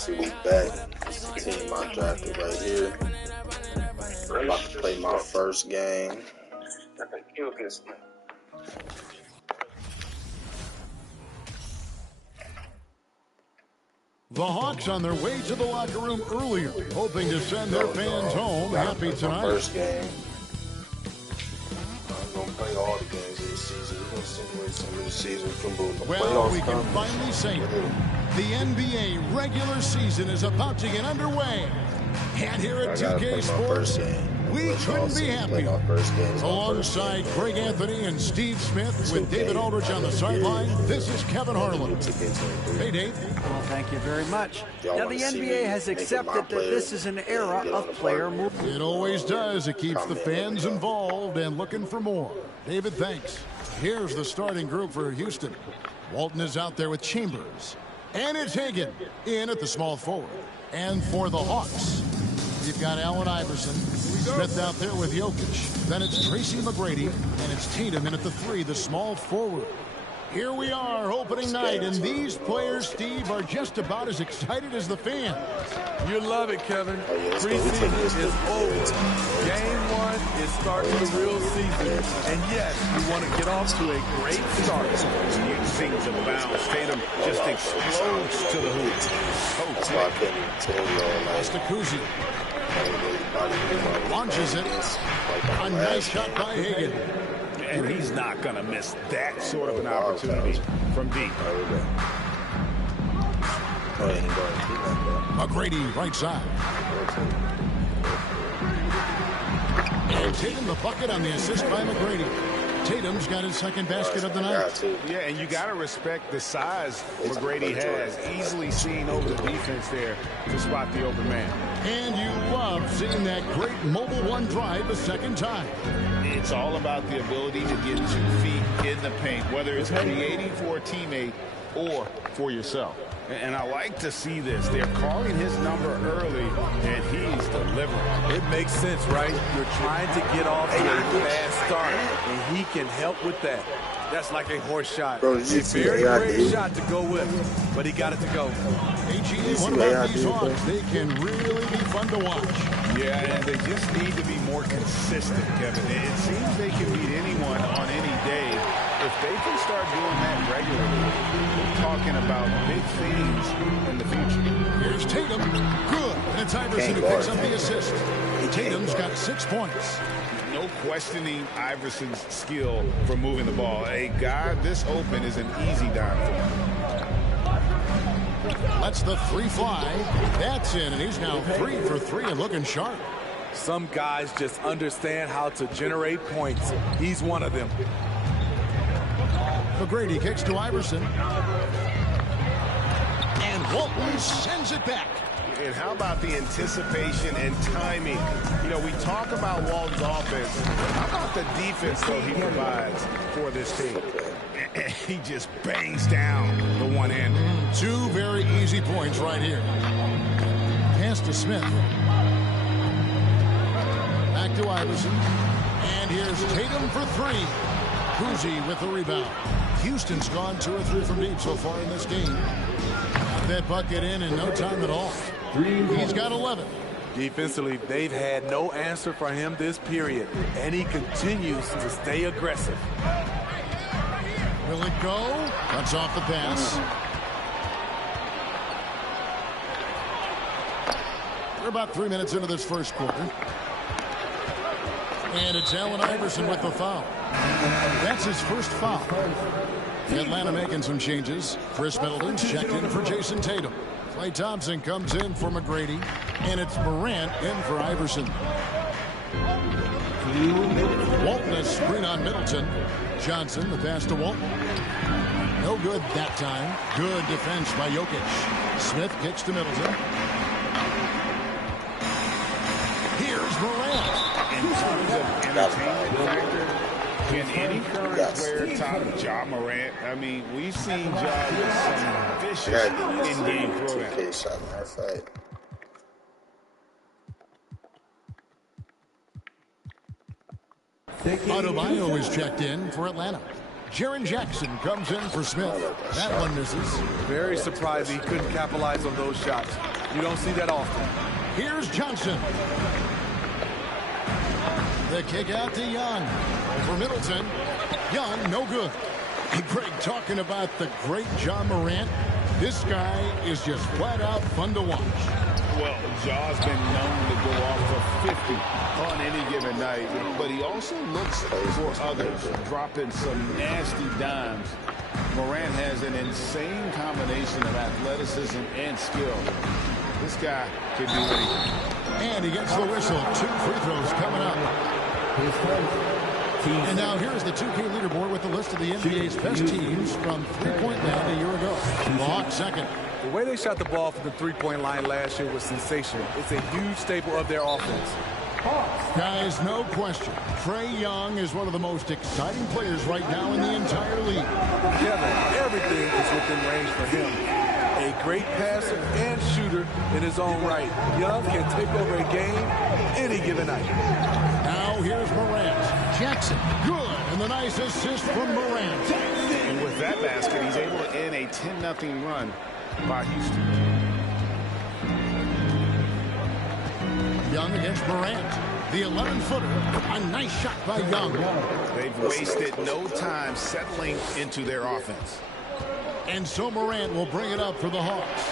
See, we back. It's the team I drafted right here. I'm about to play my first game. The Hawks on their way to the locker room earlier, hoping to send their fans home happy tonight. First game. I'm going to play all the games this season. We're going to simulate some of the season. Well, we can finally say it. The NBA regular season is about to get underway. And here at 2K Sports, we couldn't be happier. Alongside Greg Anthony and Steve Smith with David Aldridge on the sideline, this is Kevin Harlan. Hey, Dave. Well, thank you very much. Now, the NBA has accepted that this is an era of player movement. It always does. It keeps the fans involved and looking for more. David, thanks. Here's the starting group for Houston. Walton is out there with Chambers. And it's Hagan in at the small forward. And for the Hawks, you've got Allen Iverson. Smith out there with Jokic. Then it's Tracy McGrady. And it's Tatum in at the 3, the small forward. Here we are, opening night, and these players, Steve, are just about as excited as the fans. You love it, Kevin. Preseason is over. Game 1 is starting the real season. And yes, you want to get off to a great start. Using the bounce, Tatum just explodes to the hoop. That's why I couldn't tell you all That's to Kuzi. Launches it. A nice shot by Hagan. And he's not going to miss that sort of an opportunity from deep. McGrady right side. And Tatum the bucket on the assist by McGrady. Tatum's got his second basket of the night. Yeah, and you got to respect the size McGrady has. Easily seen over the defense there to spot the open man. And you love seeing that great mobile one drive a second time. It's all about the ability to get 2 feet in the paint, whether it's creating for a teammate or for yourself. And I like to see this. They're calling his number early, and he's delivering. It makes sense, right? You're trying to get off to a fast start, and he can help with that. That's like a horse shot. Bro, a very great shot to go with, but he got it to go. One about these Hawks, they can really be fun to watch. Yeah, and they just need to be more consistent, Kevin. It seems they can beat anyone on any day. If they can start doing that regularly, we're talking about big things in the future. Here's Tatum. Good. And it's Iverson who picks up the assist. Tatum's got 6 points. No questioning Iverson's skill for moving the ball. A guy this open is an easy dime for him. Lets the 3 fly. That's in, and he's now 3 for 3 and looking sharp. Some guys just understand how to generate points. He's one of them. McGrady kicks to Iverson. And Walton sends it back. And how about the anticipation and timing? You know, we talk about Walton's offense. How about the defense, though, he provides for this team? And he just bangs down the one-hander. 2 very easy points right here. Pass to Smith. Back to Iverson. And here's Tatum for 3. Kuzi with the rebound. Houston's gone 2 or 3 from deep so far in this game. Got that bucket in no time at all. He's got 11. Defensively, they've had no answer for him this period, and he continues to stay aggressive. Will it go? Cuts off the pass. We're about 3 minutes into this first quarter. And it's Allen Iverson with the foul. That's his first foul. Atlanta making some changes. Chris Middleton's checked in for Jason Tatum. Klay Thompson comes in for McGrady. And it's Morant in for Iverson. Walton a screen on Middleton. Johnson the pass to Walton. No good that time. Good defense by Jokic. Smith kicks to Middleton. Here's Morant. In terms of entertainment factor, can any current player top Ja Morant? I mean, we've seen Ja with some vicious in-game programs. Adebayo is checked in for Atlanta. Jaren Jackson comes in for Smith. That one misses. Very surprised he couldn't capitalize on those shots. You don't see that often. Here's Johnson. The kick out to Young. Over Middleton. Young, no good. Hey, Greg, talking about the great John Morant, this guy is just flat out fun to watch. Well, Jaw's been known to go off for 50 on any given night, but he also looks for others, dropping some nasty dimes. Morant has an insane combination of athleticism and skill. This guy could do anything. And he gets the whistle. 2 free throws coming up. And now here's the 2K leaderboard with the list of the NBA's best teams from three-point land a year ago. The Hawks second. The way they shot the ball from the three-point line last year was sensational. It's a huge staple of their offense. Guys, no question. Trae Young is one of the most exciting players right now in the entire league. Kevin, everything is within range for him. A great passer and shooter in his own right. Young can take over a game any given night. Now here's Morant. Jackson, good, and the nice assist from Morant. And with that basket, he's able to end a 10-0 run by Houston. Young against Morant. The 11-footer. A nice shot by Young. They've wasted no time settling into their offense. And so Morant will bring it up for the Hawks.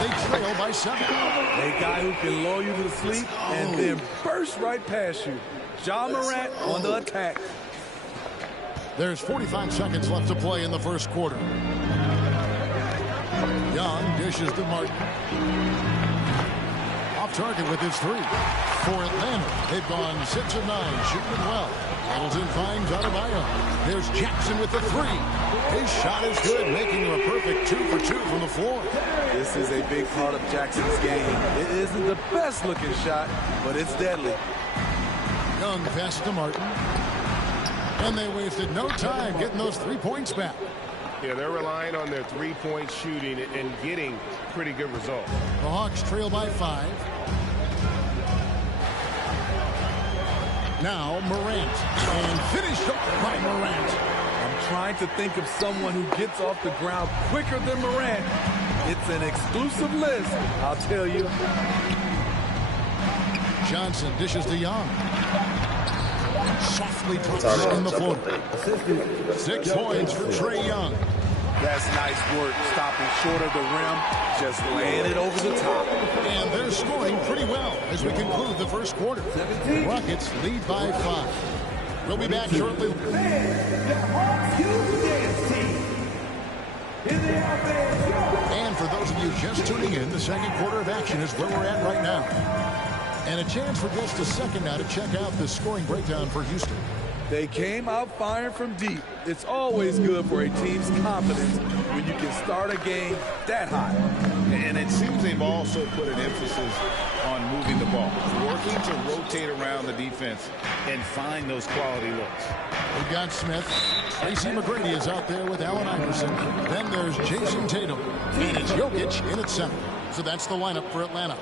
They trail by 7. A guy who can lull you to sleep and then burst right past you. Ja Morant on the attack. There's 45 seconds left to play in the first quarter. Young dishes to Martin. Off target with his 3. For Atlanta, they've gone 6 of 9, shooting it well. Middleton finds Adebayo. There's Jackson with the 3. His shot is good, making him a perfect 2 for 2 from the floor. This is a big part of Jackson's game. It isn't the best looking shot, but it's deadly. Young passes to Martin. And they wasted no time getting those 3 points back. Yeah, they're relying on their three-point shooting and getting pretty good results. The Hawks trail by 5. Now Morant. And finished off by Morant. I'm trying to think of someone who gets off the ground quicker than Morant. It's an exclusive list, I'll tell you. Johnson dishes to Young. Softly drops it in the floater. 6 points for Trae Young. That's nice work, stopping short of the rim, just laying it over the top. And they're scoring pretty well as we conclude the first quarter. Rockets lead by 5. We'll be back shortly. And for those of you just tuning in, the second quarter of action is where we're at right now. And a chance for just a second now to check out the scoring breakdown for Houston. They came out firing from deep. It's always good for a team's confidence when you can start a game that high. And it seems they've also put an emphasis on moving the ball, working to rotate around the defense and find those quality looks. We've got Smith. Tracy McGrady is out there with Allen Iverson. Then there's Jason Tatum. And it's Jokic in at center. So that's the lineup for Atlanta.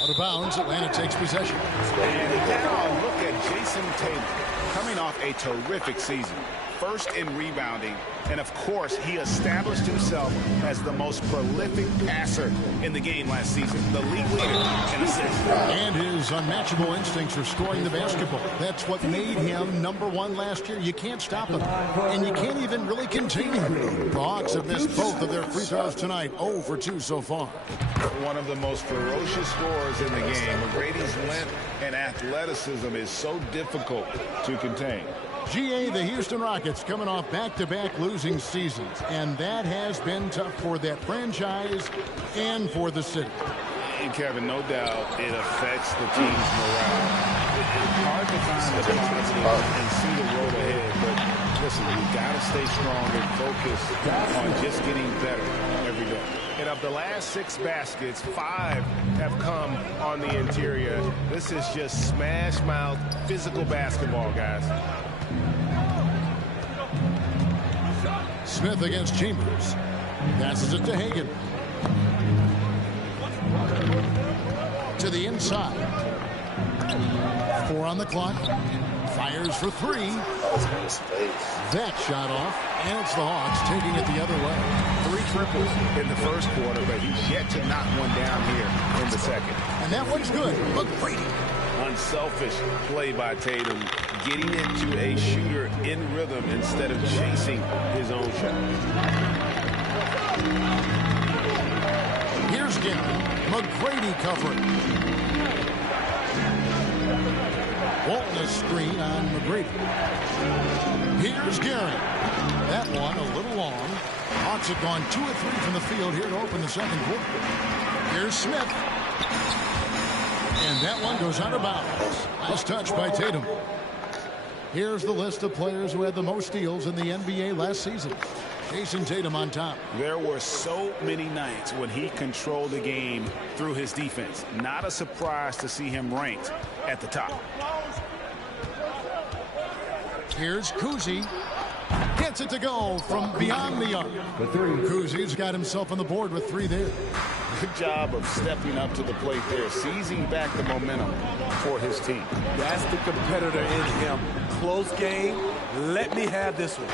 Out of bounds, Atlanta takes possession. And now look at Jason Tatum coming off a terrific season. First in rebounding, and of course he established himself as the most prolific passer in the game last season, the league leader in assists. And his unmatchable instincts for scoring the basketball. That's what made him #1 last year. You can't stop him, and you can't even really contain him. The Hawks have missed both of their free throws tonight, 0 for 2 so far. One of the most ferocious scorers in the game. McGrady's length and athleticism is so difficult to contain. GA, the Houston Rockets coming off back-to-back losing seasons, and that has been tough for that franchise and for the city. And Kevin, no doubt it affects the team's morale. It's hard to find the positive and see the road ahead, but listen, you've got to stay strong and focus on just getting better every day. And of the last 6 baskets, 5 have come on the interior. This is just smash mouth physical basketball, guys. Smith against Chambers. Passes it to Hagan. To the inside. 4 on the clock. Fires for 3. That shot off, and it's the Hawks taking it the other way. 3 triples in the first quarter, but he's yet to knock one down here in the second. And that one's good. McGrady. Unselfish play by Tatum, getting into a shooter in rhythm instead of chasing his own shot. Here's Gary. McGrady covering. Walton screen on McGrady. Here's Gary. That one a little long. Hawks have gone 2 of 3 from the field here to open the second quarter. Here's Smith. And that one goes out of bounds. Nice touch by Tatum. Here's the list of players who had the most steals in the NBA last season. Jason Tatum on top. There were so many nights when he controlled the game through his defense. Not a surprise to see him ranked at the top. Here's Kuzi. Gets it to go from beyond the arc. Kuzi's got himself on the board with 3 there. Good job of stepping up to the plate there, seizing back the momentum for his team. That's the competitor in him. Close game. Let me have this one.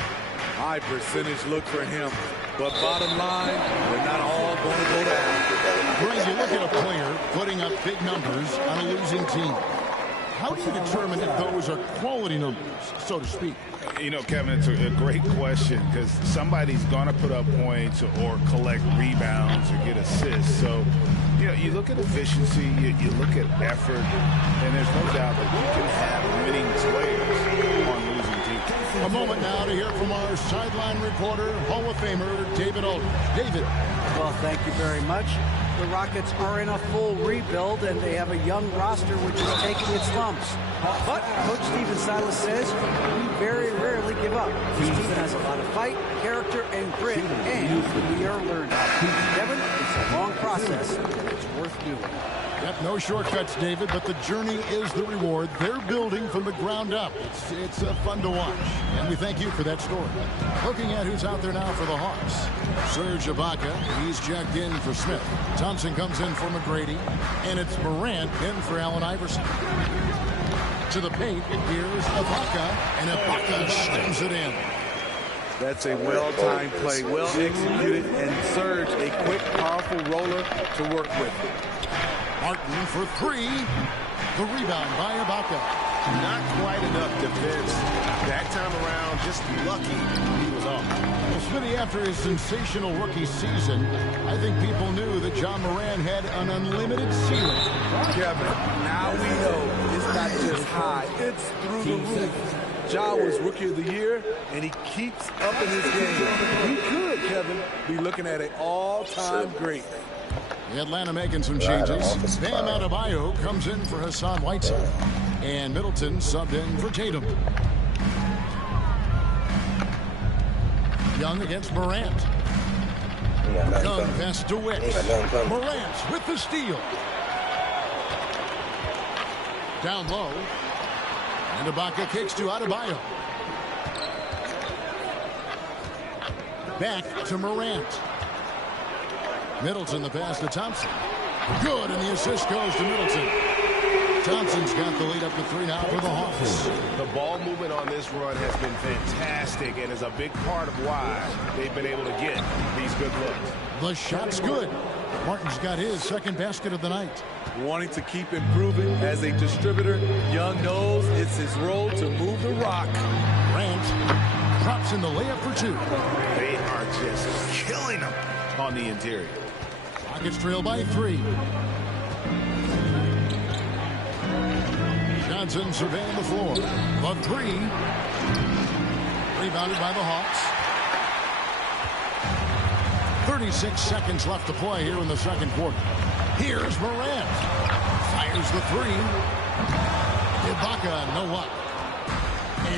High percentage look for him. But bottom line, they're not all going to go down. Greg, you look at a player putting up big numbers on a losing team. How do you determine if those are quality numbers, so to speak? You know, Kevin, it's a great question because somebody's going to put up points or collect rebounds or get assists. So, you know, you look at efficiency, you look at effort, and there's no doubt that you can have winning players on losing teams. A moment now to hear from our sideline reporter, Hall of Famer David Aldridge. David. Well, thank you very much. The Rockets are in a full rebuild, and they have a young roster which is taking its lumps. But Coach Stephen Silas says we very rarely give up. Stephen has a lot of fight, character, and grit, and we are learning. Kevin, it's a long process, but it's worth doing. Yep, no shortcuts, David, but the journey is the reward. They're building from the ground up. It's fun to watch, and we thank you for that story. Looking at who's out there now for the Hawks. Serge Ibaka, he's jacked in for Smith. Thompson comes in for McGrady, and it's Morant in for Allen Iverson. To the paint, here's Ibaka, and Ibaka slams it in. That's a well-timed play, well executed, and Serge a quick, powerful roller to work with. Martin for 3. The rebound by Ibaka. Not quite enough defense that time around. Just lucky he was off. Well, Smitty, after his sensational rookie season, I think people knew that John Moran had an unlimited ceiling. Kevin, now we know it's not just high, it's through the roof. Ja was Rookie of the Year, and he keeps up in his game. He could, Kevin, be looking at an all-time great. The Atlanta making some changes. Bam Adebayo comes in for Hassan Whiteside. And Middleton subbed in for Tatum. Young against Morant. Young pass to Wick. Morant with the steal. Down low. And Ibaka kicks to Adebayo. Back to Morant. Middleton the pass to Thompson. Good, and the assist goes to Middleton. Thompson's got the lead up to 3 now for the Hawks. The ball movement on this run has been fantastic and is a big part of why they've been able to get these good looks. The shot's good. Martin's got his second basket of the night. Wanting to keep improving as a distributor, Young knows it's his role to move the rock. Grant drops in the layup for 2. They are just killing them on the interior. Rockets trail by 3. Johnson surveying the floor. The 3. Rebounded by the Hawks. 36 seconds left to play here in the second quarter. Here's Morant. Fires the 3. Ibaka, no luck.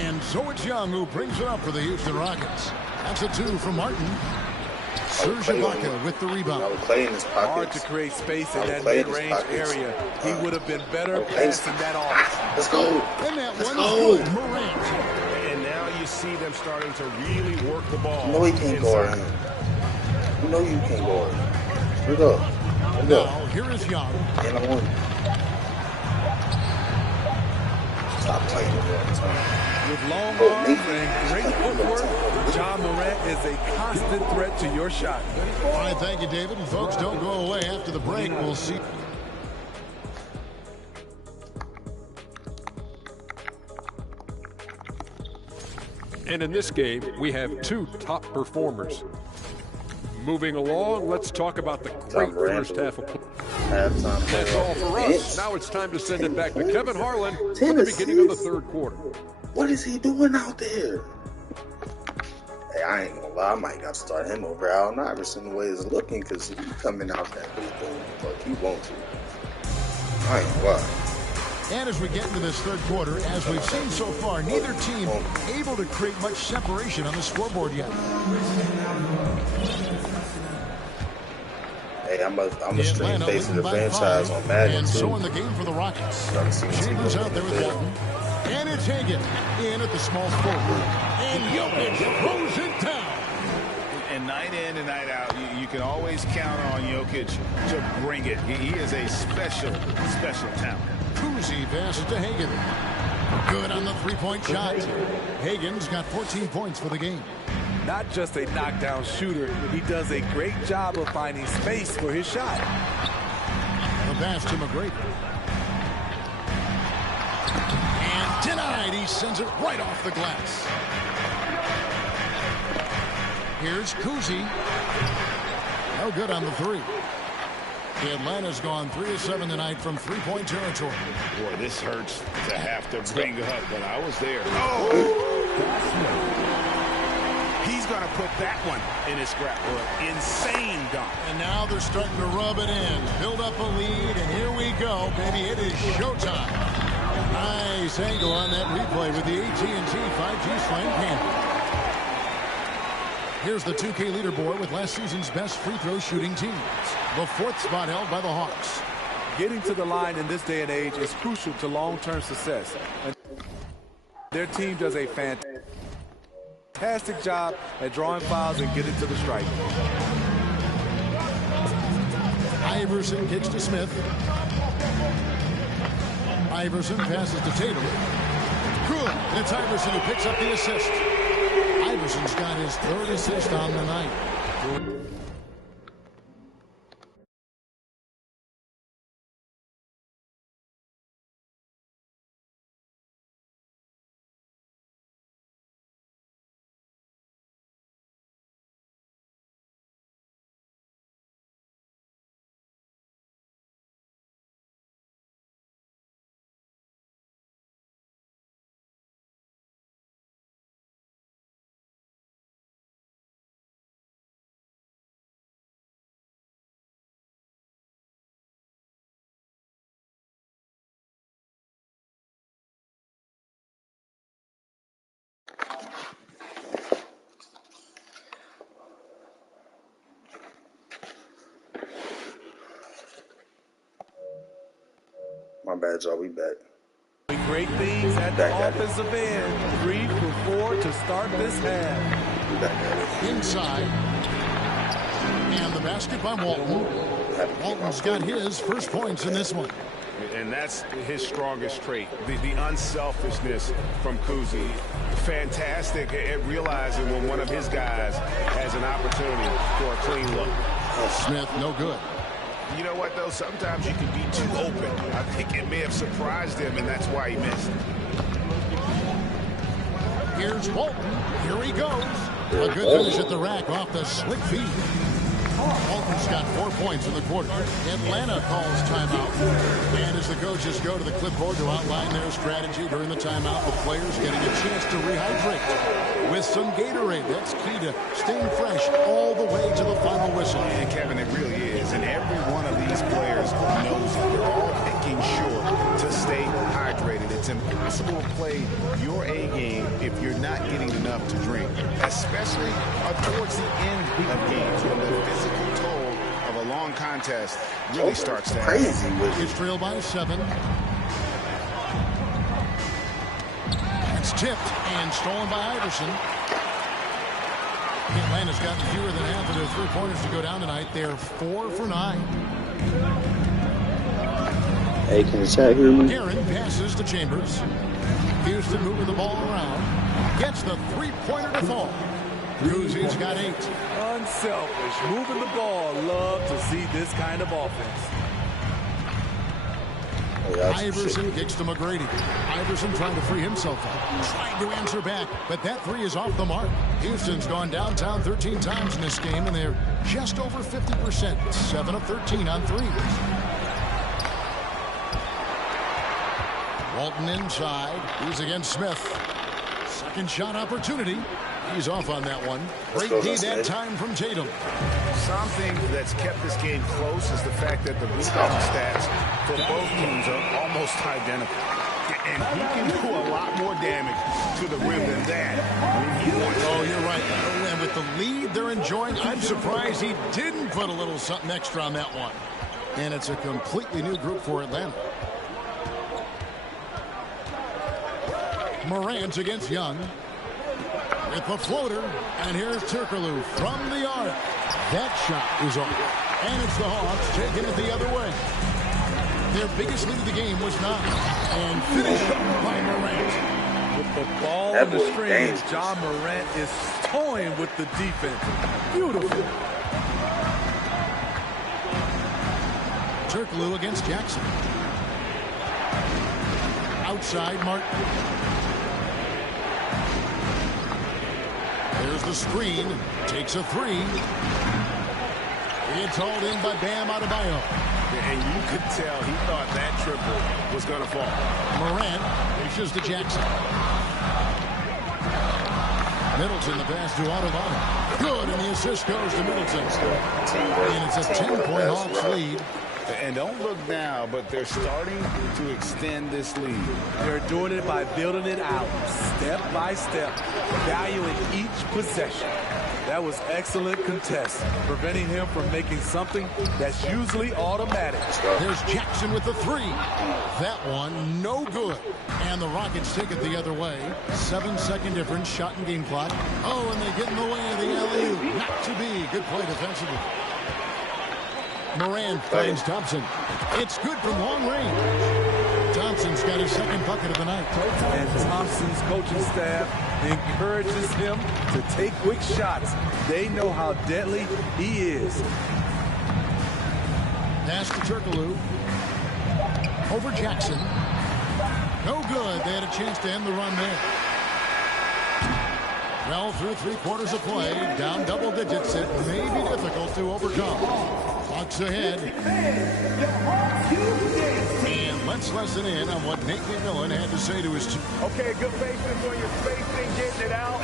And so it's Young who brings it up for the Houston Rockets. That's a 2 from Martin. Serge Ibaka with the rebound. Hard to create space in that mid-range area. He would have been better passing that off. Let's go. And that one's good. Morant. And now you see them starting to really work the ball. No, he can't go around. You know you can't go around. Here we go. Now, here is Young. And I won. playing it all the time. With long arms and great footwork, John Morant is a constant threat to your shot. All right, thank you, David. And folks, don't go away. After the break, we'll see. And in this game, we have two top performers. Moving along, let's talk about the great first half of play. That's all for us. Now it's time to send it back to Kevin Harlan for the beginning of the third quarter. What is he doing out there? Hey, I ain't gonna lie. I might got to start him over Allen Iverson the way it's looking, because he's coming out that big like he wants to. I ain't gonna lie. And as we get into this third quarter, as we've seen so far, neither team able to create much separation on the scoreboard yet. Hey, I'm a straight face of the franchise on Madden, and too. so in the game for the Rockets. Chambers out there with Walton. And it's Hagan in at the small forward. And Jokic throws it down. And night in and night out, you can always count on Jokic to bring it. He is a special talent. Kuzi passes to Hagan. Good on the three-point shot. Hagan's got 14 points for the game. Not just a knockdown shooter, he does a great job of finding space for his shot. The pass to McGrady. And denied. He sends it right off the glass. Here's Kuzi. No good on the three. Atlanta's gone 3 of 7 tonight from three-point territory. Boy, this hurts to have to bring up, but I was there. Oh! He's going to put that one in his scrapbook. Insane dunk. And now they're starting to rub it in. Build up a lead, and here we go, baby. It is showtime. Nice angle on that replay with the AT&T 5G Slam camera. Here's the 2K leaderboard with last season's best free throw shooting teams. The 4th spot held by the Hawks. Getting to the line in this day and age is crucial to long-term success. Their team does a fantastic job at drawing fouls and getting to the stripe. Iverson kicks to Smith. Iverson passes to Tatum. Good. And it's Iverson who picks up the assist. Iverson's got his 3rd assist on the night. My bad, y'all. We back. Great things at the offensive end. 3 for 4 to start this half. We back at it. Inside. And the basket by Walton. Walton's got his first points in this one. And that's his strongest trait, the unselfishness from Kuzi. Fantastic at realizing when one of his guys has an opportunity for a clean look. Smith, no good. You know what, though? Sometimes you can be too open. I think it may have surprised him, and that's why he missed. Here's Walton. Here he goes. A good finish at the rack off the slick feed. Walton's got 4 points in the quarter. Atlanta calls timeout. And as the coaches go to the clipboard to outline their strategy during the timeout, the players getting a chance to rehydrate with some Gatorade. That's key to staying fresh all the way to the final whistle. And Kevin, it really is. And every one of these players knows it. They're all making sure to stay hydrated. It's impossible to play your A game if you're not getting enough to drink, especially towards the end of games when the physical toll of a long contest really starts to happen. It's trailed by 7. It's tipped and stolen by Iverson. Atlanta's gotten fewer than half of their 3-pointers to go down tonight. They're 4 for 9. Hey, can the chat hear me? Aaron passes to Chambers. Houston moving the ball around. Gets the three-pointer to fall. Kuzi's got 8. Unselfish, moving the ball. Love to see this kind of offense. Iverson kicks to McGrady. Iverson trying to free himself up. Trying to answer back, but that 3 is off the mark. Houston's gone downtown 13 times in this game, and they're just over 50%. 7 of 13 on 3s. Walton inside. He's against Smith. Second shot opportunity. He's off on that one. Great D that time from Tatum. Something that's kept this game close is the fact that the rebound stats for both teams are almost identical. And he can do a lot more damage to the rim than that when he wants to. Oh, you're right. And with the lead they're enjoying, I'm surprised he didn't put a little something extra on that one. And it's a completely new group for Atlanta. Morant against Young. With the floater, and here's Turkoglu from the arc. That shot is off, and it's the Hawks taking it the other way. Their biggest lead of the game was 9, and finished by Morant. With the ball in the strings, John Morant is toying with the defense. Beautiful. Turkoglu against Jackson. Outside, Martin. There's the screen. Takes a 3. It's hauled in by Bam Adebayo. And you could tell he thought that triple was going to fall. Morant pushes to Jackson. Middleton, the pass to Adebayo. Good, and the assist goes to Middleton. And it's a 10-point Hawks lead. And don't look now, but they're starting to extend this lead. They're doing it by building it out, step by step, valuing each possession. That was excellent contest, preventing him from making something that's usually automatic. There's Jackson with the 3. That one, no good. And the Rockets take it the other way. 7-second difference, shot and game clock. Oh, and they get in the way of the alley-oop. Not to be. Good play defensively. Morant finds Thompson. It's good from long range. Thompson's got his second bucket of the night. And Thompson's coaching staff encourages him to take quick shots. They know how deadly he is. Pass to Turkoglu. Over Jackson. No good. They had a chance to end the run there. Well, through 3 quarters of play, down double digits, it may be difficult to overcome. Hawks ahead. And let's listen in on what Nate McMillan had to say to his team. Okay, good patience when you're spacing, getting it out.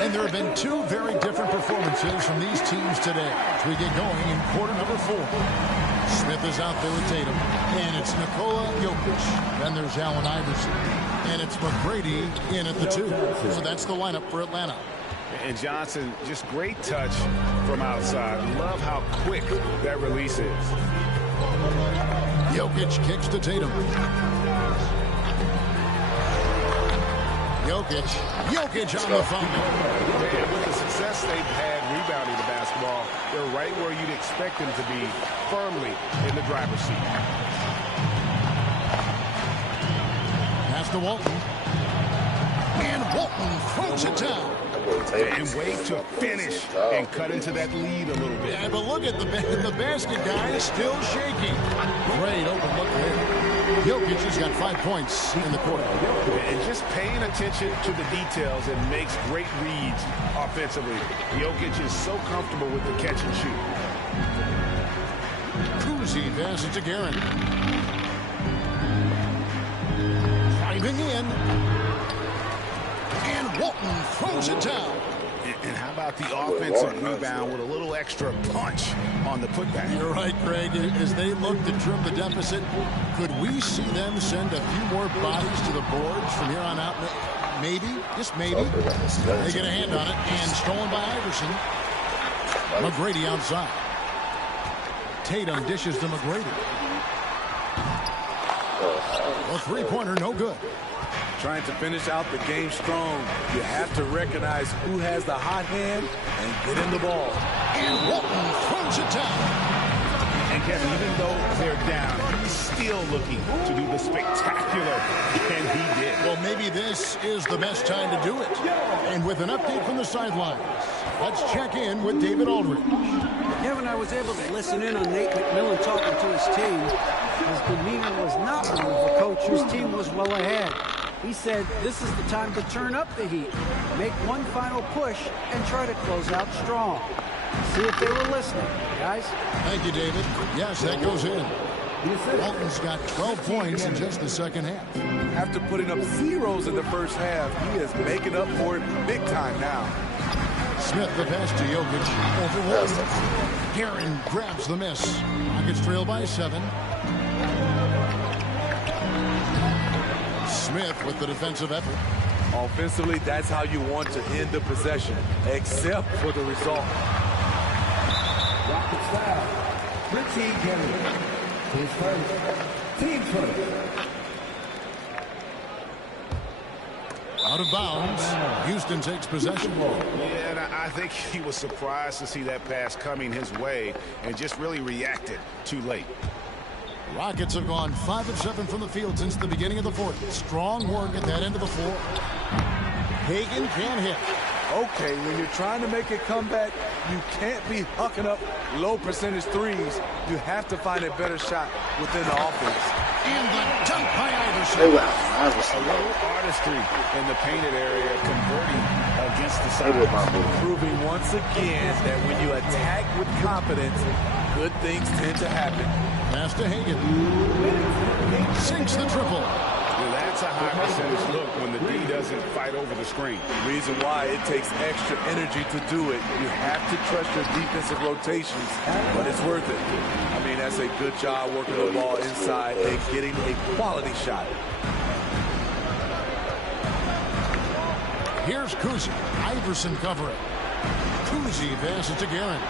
And there have been 2 very different performances from these teams today as we get going in quarter number 4. Smith is out there with Tatum, and it's Nikola Jokic. Then there's Allen Iverson, and it's McGrady in at the 2. So that's the lineup for Atlanta. And Johnson, just great touch from outside. Love how quick that release is. Jokic kicks to Tatum. Jokic on the foul. And with the success they've had rebounding the basketball, they're right where you'd expect them to be, firmly in the driver's seat. Pass to Walton. And Walton throws it down. And wait to finish and cut into that lead a little bit. Yeah, but look at the basket guy is still shaking. Great open look there. Jokic has got 5 points in the quarter. And just paying attention to the details and makes great reads offensively. Jokic is so comfortable with the catch and shoot. Kuzi passes to Guerin. Driving in. And Walton throws it down. And how about the offensive rebound with a little extra punch on the putback? You're right, Craig. As they look to trim the deficit, could we see them send a few more bodies to the boards from here on out? Maybe, just maybe. They get a hand on it, and stolen by Iverson. McGrady outside. Tatum dishes to McGrady. A three-pointer, no good. Trying to finish out the game strong. You have to recognize who has the hot hand and get in the ball. And Walton throws it down. And Kevin, even though they're down, He's still looking to do the spectacular, and he did. Well, maybe this is the best time to do it. And with an update from the sidelines, let's check in with David Aldridge. Kevin, I was able to listen in on Nate McMillan talking to his team. His demeanor was not one of the coach whose team was well ahead. He said this is the time to turn up the heat, make one final push, and try to close out strong. See if they were listening, guys. Thank you, David. Yes, that goes in. Walton's got 12 points in just the second half. After putting up zeros in the first half, he is making up for it big time now. Smith the pass to Jokic over Walton. Guerin grabs the miss. Rockets trail by 7. Smith with the defensive effort. Offensively, that's how you want to end the possession, except for the result. Rockets foul. Richie Guerin. His first. Team first. Out of bounds. Houston takes possession. Yeah, and I think he was surprised to see that pass coming his way and just really reacted too late. Rockets have gone 5 of 7 from the field since the beginning of the fourth. Strong work at that end of the floor. Hagan can't hit. Okay, when you're trying to make a comeback, you can't be hucking up low percentage threes. You have to find a better shot within the offense. And the dunk by Iverson. Oh, wow. Iverson. A little artistry in the painted area, converting against the side. Proving once again that when you attack with confidence, good things tend to happen. Pass to Hagan. Sinks the triple. Well, that's a high percentage look when the D doesn't fight over the screen. The reason why it takes extra energy to do it. You have to trust your defensive rotations, but it's worth it. I mean, that's a good job working the ball inside and getting a quality shot. Here's Kuzi. Iverson covering. Kuzi passes to Guerin.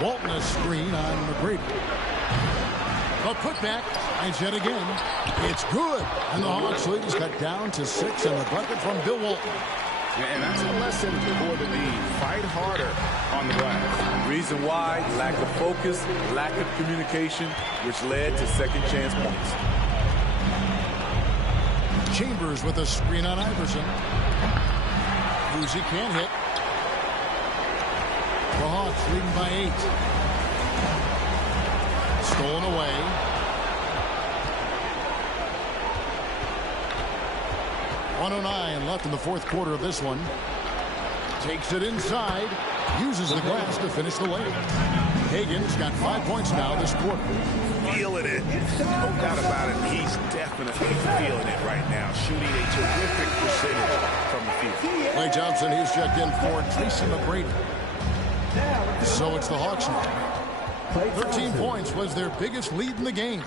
Walton a screen on McGrady. A putback, and yet again, it's good. And the Hawks lead is cut down to 6 and the bucket from Bill Walton. And that's a lesson for the D. Fight harder on the glass. Reason why, lack of focus, lack of communication, which led to second chance points. Chambers with a screen on Iverson. Kuzi can't hit. The Hawks leading by 8. Stolen away. .109 left in the fourth quarter of this one. Takes it inside. Uses the glass to finish the lane. Hagan's got 5 points now this quarter. Feeling it. No doubt about it. He's definitely feeling it right now. Shooting a terrific percentage from the field. Clay Johnson, he's checked in for Tracy McGrady. So it's the Hawks now. 13 points was their biggest lead in the game.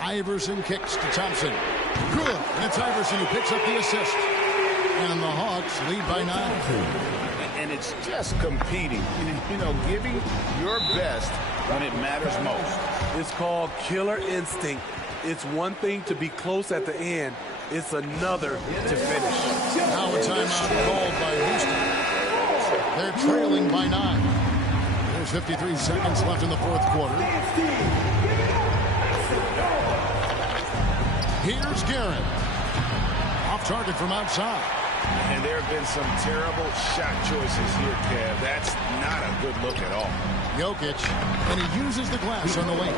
Iverson kicks to Thompson. Good. And it's Iverson who picks up the assist. And the Hawks lead by 9. And it's just competing. You know, giving your best when it matters most. It's called killer instinct. It's one thing to be close at the end. It's another to finish. Now a timeout called by Houston. They're trailing by 9. There's 53 seconds left in the fourth quarter. Here's Guerin. Off target from outside. And there have been some terrible shot choices here, Kev. That's not a good look at all. Jokic, and he uses the glass on the wing.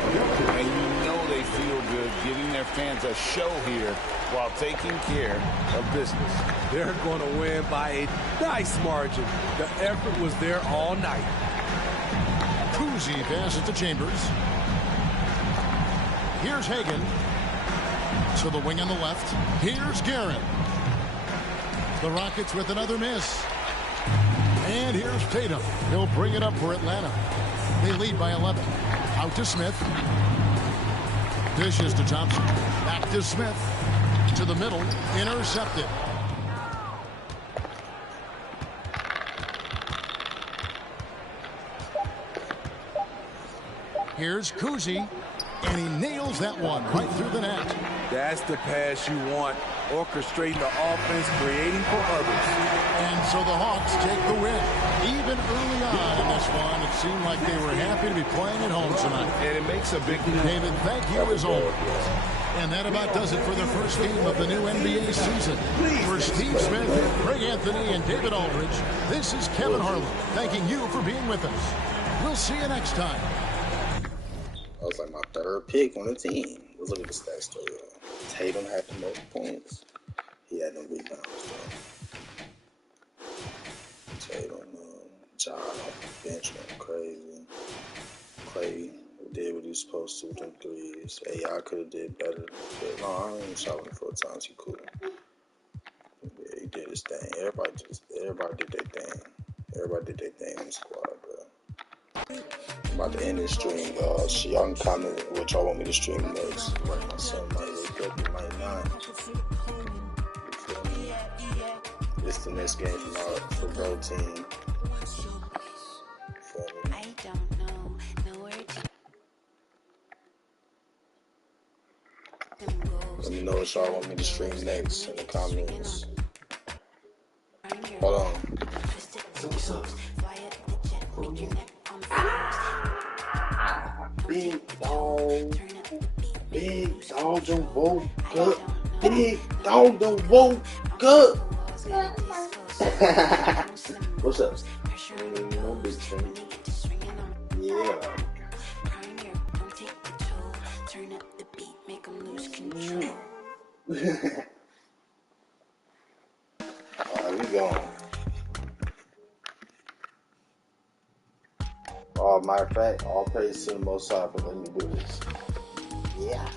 And you know they feel good giving their fans a show here while taking care of business. They're going to win by a nice margin. The effort was there all night. Kuzi passes to Chambers. Here's Hagan. To the wing on the left. Here's Guerin. The Rockets with another miss. And here's Tatum. He'll bring it up for Atlanta. They lead by 11. Out to Smith. Dishes to Thompson. Back to Smith. To the middle. Intercepted. Here's Kuzi. And he nails that one right through the net. That's the pass you want. Orchestrating the offense, creating for others. And so the Hawks take the win. Even early on in this one, it seemed like they were happy to be playing at home tonight. And it makes a big... David, thank you as always. And that about does it for the first game of the new NBA season. For Steve Smith, Greg Anthony, and David Aldridge, this is Kevin Harlan thanking you for being with us. We'll see you next time. That was like my third pick on the team. Let's look at the stats story. Tatum had the most points. He had no rebounds, though. Tatum, John off the bench went crazy. Clay did what he was supposed to with them threes. AI could have did better. But no, I ain't shot him 4 times. He cool. Yeah, he did his thing. Everybody did their thing. Everybody did their thing in the squad, bro. I'm about to end this stream, guys. Y'all can comment what y'all want me to stream next. Like my son might wake up, he might not. You feel me? It's the next game for Bro Team. You feel me? Let me know what y'all want me to stream next in the comments. Hold on. What's up? Big dog don't woke up. Big dog don't woke up. What's up? No big thing. Yeah. Alright, we going. Matter of fact, all praise to the Most High for letting me do this. Yeah.